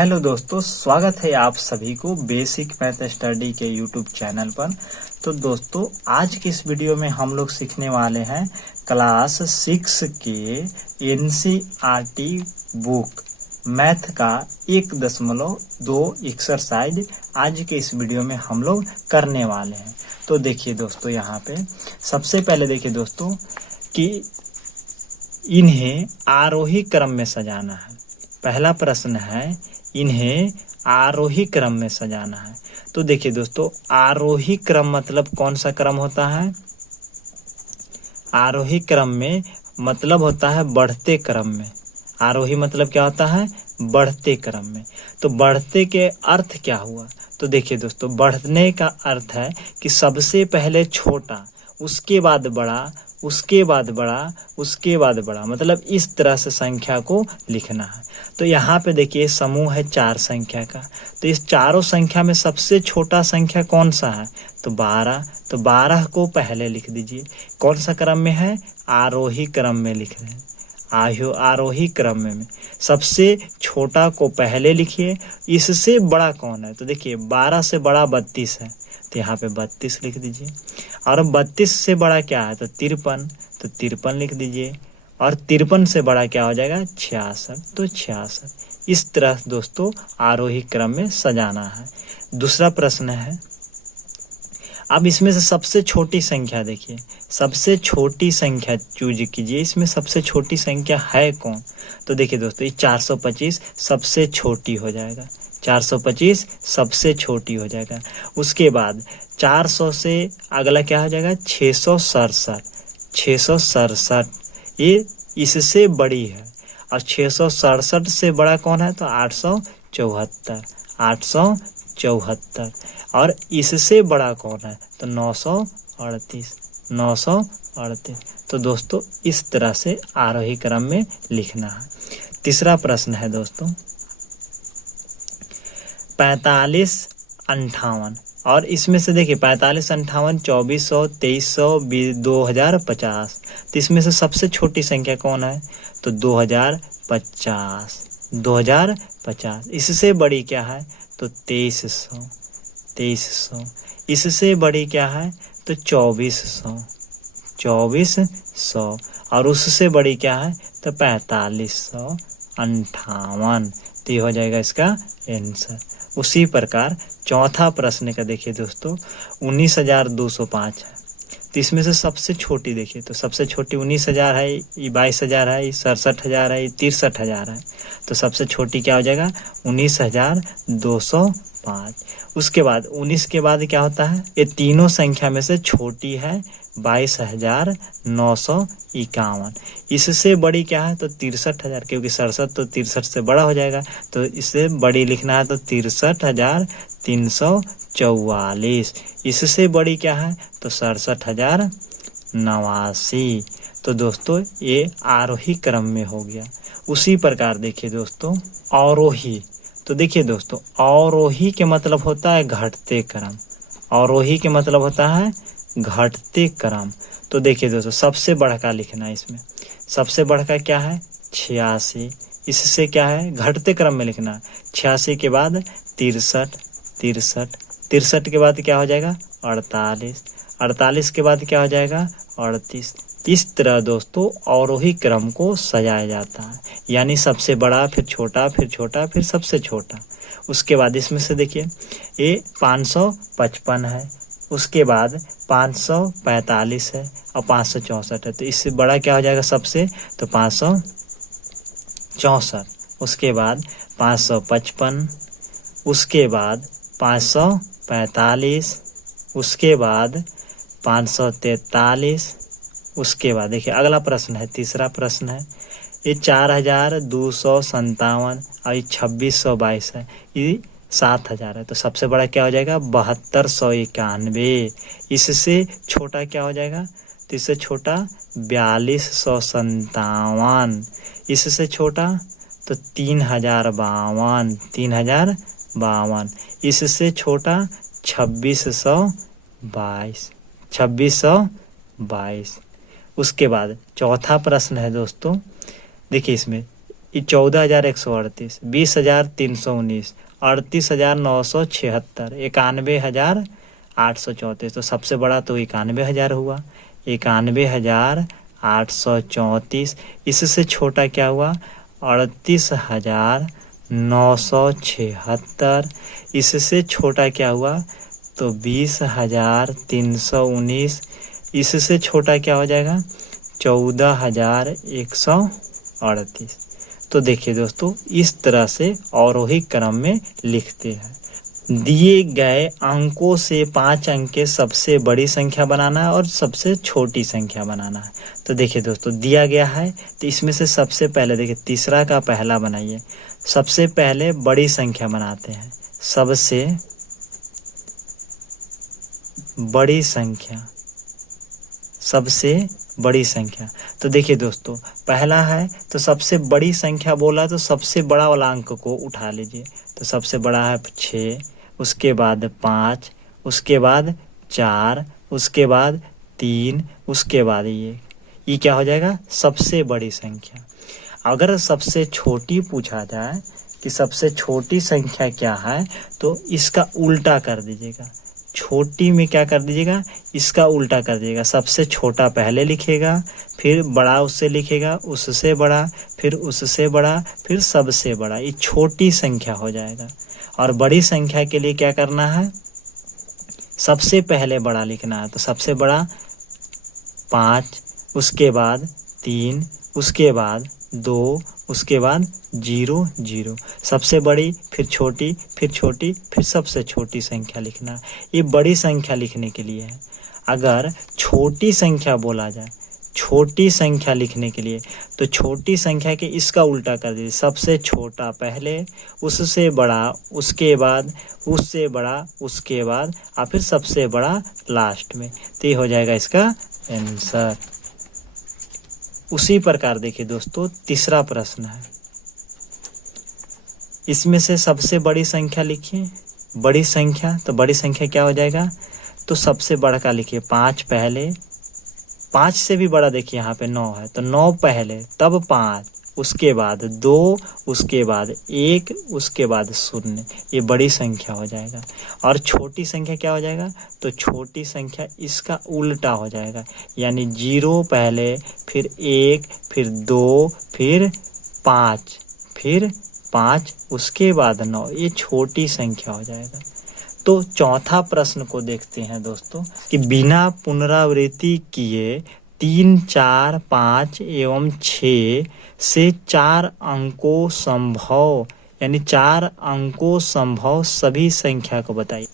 Hello दोस्तों, स्वागत है आप सभी को बेसिक मैथ स्टडी के यूट्यूब चैनल पर। तो दोस्तों, आज की इस वीडियो में हम लोग सीखने वाले हैं क्लास 6 के एनसीईआरटी बुक मैथ का 1.2 एक्सरसाइज आज के इस वीडियो में हम लोग करने वाले हैं। तो देखिए दोस्तों, यहाँ पे सबसे पहले देखिए दोस्तों कि इन्हें आरोही क्रम में सजाना है। पहला प्रश्न है इन्हें आरोही क्रम में सजाना है। तो देखिए दोस्तों, आरोही क्रम मतलब कौन सा क्रम होता है? आरोही क्रम में मतलब होता है बढ़ते क्रम में। आरोही मतलब क्या होता है? बढ़ते क्रम में। तो बढ़ते के अर्थ क्या हुआ? तो देखिए दोस्तों, बढ़ने का अर्थ है कि सबसे पहले छोटा, उसके बाद बड़ा, उसके बाद बड़ा, उसके बाद बड़ा, मतलब इस तरह से संख्या को लिखना है। तो यहाँ पे देखिए समूह है 4 संख्या का। तो इस चारों संख्या में सबसे छोटा संख्या कौन सा है? तो 12। तो 12 को पहले लिख दीजिए। कौन सा क्रम में है? आरोही क्रम में लिख रहे हैं। आरोही क्रम में सबसे छोटा को पहले लिखिए। इससे बड़ा कौन है? तो देखिए 12 से बड़ा 32 है, तो यहाँ पे 32 लिख दीजिए। और 32 से बड़ा क्या है? तो 53, तो 53 लिख दीजिए। और 53 से बड़ा क्या हो जाएगा? 66, तो 66। इस तरह दोस्तों आरोही क्रम में सजाना है। दूसरा प्रश्न है, अब इसमें से सबसे छोटी संख्या देखिए, सबसे छोटी संख्या चूज कीजिए। इसमें सबसे छोटी संख्या है कौन? तो देखिए दोस्तों, ये 425 सबसे छोटी हो जाएगा। 425 सबसे छोटी हो जाएगा। उसके बाद 400 से अगला क्या हो जाएगा? 667। 667 ये इससे बड़ी है। और 667 से बड़ा कौन है? तो 874। 874। और इससे बड़ा कौन है? तो 938। 938। तो दोस्तों इस तरह से आरोही क्रम में लिखना है। तीसरा प्रश्न है दोस्तों 45, 58। और इसमें से देखिए 45, 58, 2400, 2300, 2050। तो इसमें से सबसे छोटी संख्या कौन है? तो 2050। 2050। इससे बड़ी क्या है? तो 2300। 2300। इससे बड़ी क्या है? तो 2400। 2400। और उससे बड़ी क्या है? तो 4558। तो ये हो जाएगा इसका आंसर। उसी प्रकार चौथा प्रश्न का देखिए दोस्तों 19,205 है। तो इसमें से सबसे छोटी देखिए, तो सबसे छोटी 19,000 है, ये 22,000 है, ये 67,000 है, ये 63,000 है। तो सबसे छोटी क्या हो जाएगा? 19,205। उसके बाद 19 के बाद क्या होता है? ये तीनों संख्या में से छोटी है 22,951। इससे बड़ी क्या है? तो 63,000, क्योंकि 67 तो 63 से बड़ा हो जाएगा। तो इससे बड़ी लिखना है तो 63,344। इससे बड़ी क्या है? तो 67,089। तो दोस्तों ये आरोही क्रम में हो गया। उसी प्रकार देखिए दोस्तों अवरोही। तो देखिए दोस्तों, अवरोही के मतलब होता है घटते क्रम। अवरोही के मतलब होता है घटते क्रम। तो देखिए दोस्तों, सबसे बढ़का लिखना है इसमें। सबसे बढ़का क्या है? 86। इससे क्या है? घटते क्रम में लिखना है। 86 के बाद 63। 63। 63 के बाद क्या हो जाएगा? 48। 48 के बाद क्या हो जाएगा? 38। इस तरह दोस्तों अवरोही क्रम को सजाया जाता है, यानी सबसे बड़ा, फिर छोटा, फिर छोटा, फिर सबसे छोटा। उसके बाद इसमें से देखिए ये 555 है, उसके बाद 545 है और 564 है। तो इससे बड़ा क्या हो जाएगा सबसे? तो 564। उसके बाद 555, उसके बाद 545, उसके बाद 543। उसके बाद देखिए अगला प्रश्न है, तीसरा प्रश्न है, ये 4,257 और ये 2,622 है, ये 7,000 है। तो सबसे बड़ा क्या हो जाएगा? 7,291। इससे छोटा क्या हो जाएगा? तो इससे छोटा 4,257। इससे छोटा तो 3,052। 3,052। इससे छोटा 2,622। 2,622। उसके बाद चौथा प्रश्न है दोस्तों, देखिए इसमें 14,138, 20,319, 38,976, 91,834। तो सबसे बड़ा तो 91,000 हुआ, 91,834। इससे छोटा क्या हुआ? 38,976। इससे छोटा क्या हुआ? तो 20,319। इससे छोटा क्या हो जाएगा? 14,138। तो देखिए दोस्तों, इस तरह से अवरोही क्रम में लिखते हैं। दिए गए अंकों से 5 अंक के सबसे बड़ी संख्या बनाना है और सबसे छोटी संख्या बनाना है। तो देखिए दोस्तों, दिया गया है तो इसमें से सबसे पहले देखिए तीसरा का पहला बनाइए। सबसे पहले बड़ी संख्या बनाते हैं, सबसे बड़ी संख्या, सबसे बड़ी संख्या। तो देखिए दोस्तों, पहला है तो सबसे बड़ी संख्या बोला तो सबसे बड़ा वाला अंक को उठा लीजिए। तो सबसे बड़ा है 6, उसके बाद 5, उसके बाद 4, उसके बाद 3, उसके बाद ये क्या हो जाएगा? सबसे बड़ी संख्या। अगर सबसे छोटी पूछा जाए कि सबसे छोटी संख्या क्या है, तो इसका उल्टा कर दीजिएगा। छोटी में क्या कर दीजिएगा? इसका उल्टा कर दीजिएगा। सबसे छोटा पहले लिखेगा, फिर बड़ा उससे लिखेगा, उससे बड़ा, फिर उससे बड़ा, फिर सबसे बड़ा। ये छोटी संख्या हो जाएगा। और बड़ी संख्या के लिए क्या करना है? सबसे पहले बड़ा लिखना है। तो सबसे बड़ा 5, उसके बाद 3, उसके बाद 2, उसके बाद 0, 0। सबसे बड़ी, फिर छोटी, फिर छोटी, फिर सबसे छोटी संख्या लिखना। ये बड़ी संख्या लिखने के लिए है। अगर छोटी संख्या बोला जाए, छोटी संख्या लिखने के लिए, तो छोटी संख्या के इसका उल्टा कर दीजिए। सबसे छोटा पहले, उससे बड़ा, उसके बाद, उससे बड़ा, उसके बाद, और फिर सबसे बड़ा लास्ट में। तो ये हो जाएगा इसका आंसर। उसी प्रकार देखिए दोस्तों, तीसरा प्रश्न है। इसमें से सबसे बड़ी संख्या लिखिए। बड़ी संख्या, तो बड़ी संख्या क्या हो जाएगा? तो सबसे बड़ा का लिखिए 5 पहले, 5 से भी बड़ा देखिए यहाँ पे 9 है, तो 9 पहले, तब 5, उसके बाद 2, उसके बाद 1, उसके बाद 0। ये बड़ी संख्या हो जाएगा। और छोटी संख्या क्या हो जाएगा? तो छोटी संख्या इसका उल्टा हो जाएगा, यानी 0 पहले, फिर 1, फिर 2, फिर 5, फिर 5, उसके बाद 9। ये छोटी संख्या हो जाएगा। तो चौथा प्रश्न को देखते हैं दोस्तों, कि बिना पुनरावृत्ति किए 3, 4, 5 एवं 6 से 4 अंकों संभव, यानी 4 अंकों संभव सभी संख्या को बताइए।